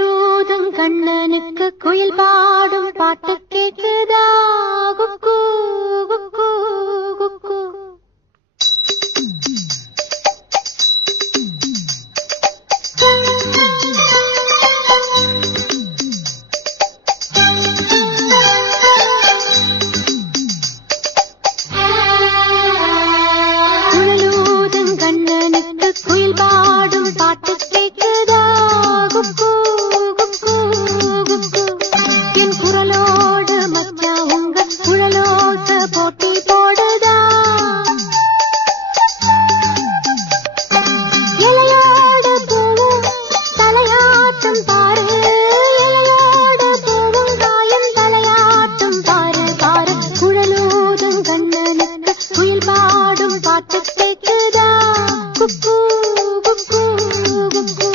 குழலூதும் கண்ணனுக்கு குயில் பாடும் பாட்டு கேக்குதா குக்கு குக்கு குக்கு. குழலூதும் கண்ணனுக்கு குயில் பாடும் பாட்டு கேக்குதா குக்கு குக்கு குக்கு. என் குரலோடு மச்சா உங்க குழலோச போட்டி போடுதா. இலையோடு பூவும் தலையாட்டம் பாரு, இலையோடு பூவும் காயும் தலையாட்டம் பாரு பாரு. குழலூதும் கண்ணனுக்கு குயில் பாடும் பாட்டு கேக்குதா குக்கு குக்கு குக்கு.